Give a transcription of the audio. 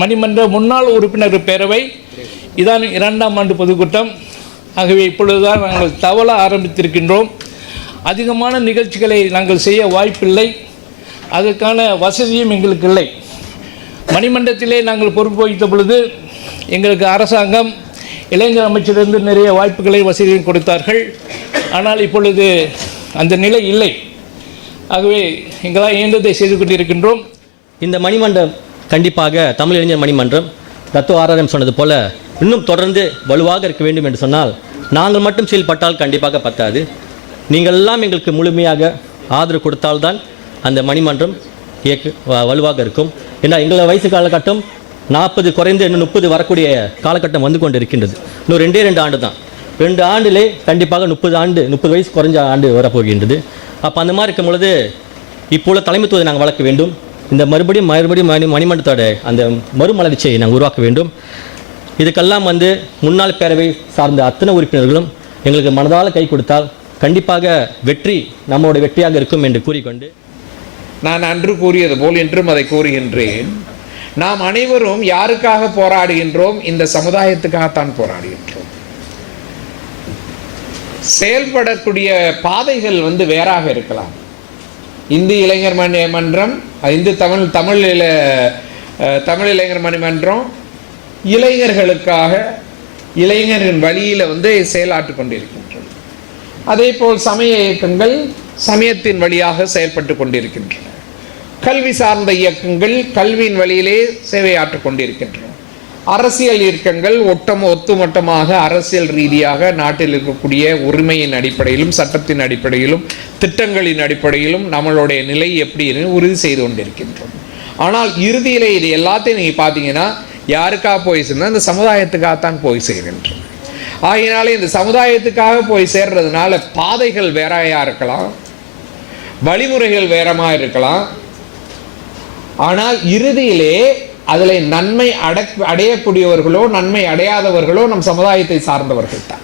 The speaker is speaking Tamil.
மணிமன்ற முன்னாள் உறுப்பினர் பேரவை இதான் 2ஆம் ஆண்டு பொதுக்கூட்டம். ஆகவே இப்பொழுதுதான் நாங்கள் தவள ஆரம்பித்திருக்கின்றோம். அதிகமான நிகழ்ச்சிகளை நாங்கள் செய்ய வாய்ப்பில்லை, அதற்கான வசதியும் எங்களுக்கு இல்லை. மணிமன்றத்திலே நாங்கள் பொறுப்பு வகித்த பொழுது எங்களுக்கு அரசாங்கம் இளைஞர் அமைச்சரிலிருந்து நிறைய வாய்ப்புகளை வசதியும் கொடுத்தார்கள். ஆனால் இப்பொழுது அந்த நிலை இல்லை. ஆகவே எங்களால் இயன்றதை செய்து கொண்டிருக்கின்றோம். இந்த மணிமன்றம் கண்டிப்பாக தமிழ் இளைஞர் மணிமன்றம் தத்துவ ஆராயம் சொன்னது போல இன்னும் தொடர்ந்து வலுவாக இருக்க வேண்டும் என்று சொன்னால் நாங்கள் மட்டும் செயல்பட்டால் கண்டிப்பாக பத்தாது. நீங்கள் எல்லாம் எங்களுக்கு முழுமையாக ஆதரவு கொடுத்தால்தான் அந்த மணிமன்றம் வலுவாக இருக்கும். ஏன்னா எங்களை வயசு காலகட்டம் 40 குறைந்து இன்னும் 30 வரக்கூடிய காலகட்டம் வந்து கொண்டு இருக்கின்றது. இன்னும் 2 ஆண்டு தான். 2 ஆண்டிலே கண்டிப்பாக 30 வயசு குறைஞ்ச ஆண்டு வரப்போகின்றது. அப்போ அந்த மாதிரி இருக்கும் பொழுது இப்போ உள்ள தலைமைத்துவத்தை நாங்கள் வளர்க்க வேண்டும். இந்த மறுபடியும் மணிமன்றத்தோட அந்த மறுமலர்ச்சியை நாங்கள் உருவாக்க வேண்டும். இதுக்கெல்லாம் முன்னாள் பேரவை சார்ந்த அத்தனை உறுப்பினர்களும் எங்களுக்கு மனதால் கை கொடுத்தால் கண்டிப்பாக வெற்றி நம்மளோட வெற்றியாக இருக்கும் என்று கூறிக்கொண்டு, நான் அன்று கூறியது போல் இன்றும் அதை கூறுகின்றேன். நாம் அனைவரும் யாருக்காக போராடுகின்றோம்? இந்த சமுதாயத்துக்காகத்தான் போராடுகின்றோம். செயல்படக்கூடிய பாதைகள் வேறாக இருக்கலாம். இந்து இளைஞர் மன்றம், இந்து தமிழ் இளைஞர் மணிமன்றம் இளைஞர்களுக்காக இளைஞரின் வழியில் செயலாற்றி கொண்டிருக்கின்றன. அதே போல் சமய இயக்கங்கள் சமயத்தின் வழியாக செயல்பட்டு கொண்டிருக்கின்றன. கல்வி சார்ந்த இயக்கங்கள் கல்வியின் வழியிலே சேவையாற்றிக் கொண்டிருக்கின்றன. அரசியல் இயக்கங்கள் ஒட்டுமொத்தமாக அரசியல் ரீதியாக நாட்டில் இருக்கக்கூடிய உரிமையின் அடிப்படையிலும் சட்டத்தின் அடிப்படையிலும் திட்டங்களின் அடிப்படையிலும் நம்மளுடைய நிலை எப்படி உறுதி செய்து கொண்டிருக்கின்றோம். ஆனால் இறுதியிலே இது எல்லாத்தையும் நீங்கள் பார்த்தீங்கன்னா யாருக்காக போய் சேர்ந்தா இந்த சமுதாயத்துக்காகத்தான் போய் சேர்கின்றோம். ஆகினாலே இந்த சமுதாயத்துக்காக போய் சேர்றதுனால பாதைகள் வேறையா இருக்கலாம், வழிமுறைகள் வேறமா இருக்கலாம். ஆனால் இறுதியிலே அதில் நன்மை அடையக்கூடியவர்களோ நன்மை அடையாதவர்களோ நம் சமுதாயத்தை சார்ந்தவர்கள் தான்.